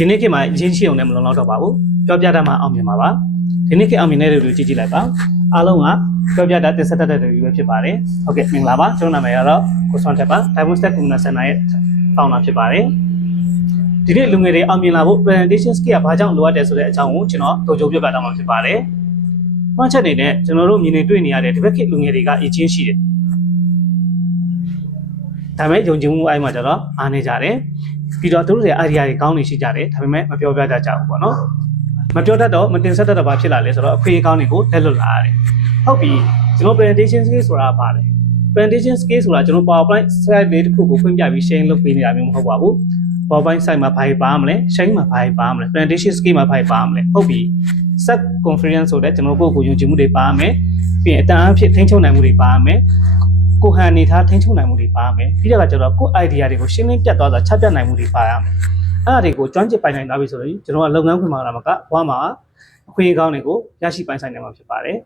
ဒီနေ့ခေတ်မှာအချင်းချင်းအောင်နဲ့မလုံလောက်တော့ပါဘူးပြောပြတတ်မှအောင်မြင်ပါပါဒီနေ့ခေတ်အောင်မြင်တဲ့လူကြည့်လိုက်ပါအားလုံးကပြောပြတတ်တင်ဆက်တတ်တဲ့လူပဲဖြစ်ပါတယ်ဟုတ်ကဲ့မင်္ဂလာပါကျွန်တော်နာမည်ကတော့ကိုစွမ်းထက်ပါ Diamond Step Community Center ရဲ့ founder ဖြစ်ပါတယ်ဒီနေ့လူငယ်တွေအောင်မြင်လာဖို့ presentation skill ကဘာကြောင့်လိုအပ်တယ်ဆိုတဲ့အကြောင်းကိုကျွန်တော်တို့ကြိုးပြပြတော့မှာဖြစ်ပါတယ်မှတ်ချက်တွေနဲ့ကျွန်တော်တို့မြင်နေတွေ့နေရတဲ့ဒီဘက်ခေတ်လူငယ်တွေကအချင်းရှိတယ်ဒါပေမဲ့ယုံကြည်မှုအဲ့မှာကျတော့အားနေကြတယ်ပြီးတော့သူတို့ရဲ့ idea တွေကောင်းနေရှိကြတယ်ဒါပေမဲ့မပြောပြတတ်ကြဘူးပေါ့နော်မပြောတတ်တော့မတင်ဆက်တတ်တော့ဘာဖြစ်လာလဲဆိုတော့အခွင့်အရေးကောင်းတွေကိုလက်လွတ်လာရတယ်ဟုတ်ပြီကျွန်တော် presentation skill ဆိုတာဘာလဲ presentation skill ဆိုတာကျွန်တော် PowerPoint slide လေးတစ်ခုကိုဖွင့်ပြပြီး share လုပ်ပေးနေတာမျိုးမဟုတ်ပါဘူး PowerPoint site မှာဘာတွေပါမလဲ share မှာဘာတွေပါမလဲ presentation skill မှာဘာတွေပါမလဲဟုတ်ပြီ set conference ဆိုတဲ့ကျွန်တော်ကိုယုံကြည်မှုတွေပါမယ်ပြီးရင်အတန်းအဖြစ်ထိန်းချုပ်နိုင်မှုတွေပါမယ်ကိုဟန်နေထားထိန်းချုပ်နိုင်မှုတွေပါမယ်ပြီးတော့ကျတော့ကို idea တွေကိုရှင်းလင်းပြတ်သွားစွာချပြနိုင်မှုတွေပါရမယ်အဲ့ဒါတွေကိုကျွမ်းကျင်ပိုင်နိုင်သွားပြီဆိုရင်ကျွန်တော်ကလုပ်ငန်းခွင်မှာလာမှာကဘွားမှာအခွင့်အရေးကောင်းတွေကိုရရှိပိုင်ဆိုင်နိုင်မှာဖြစ်ပါတယ်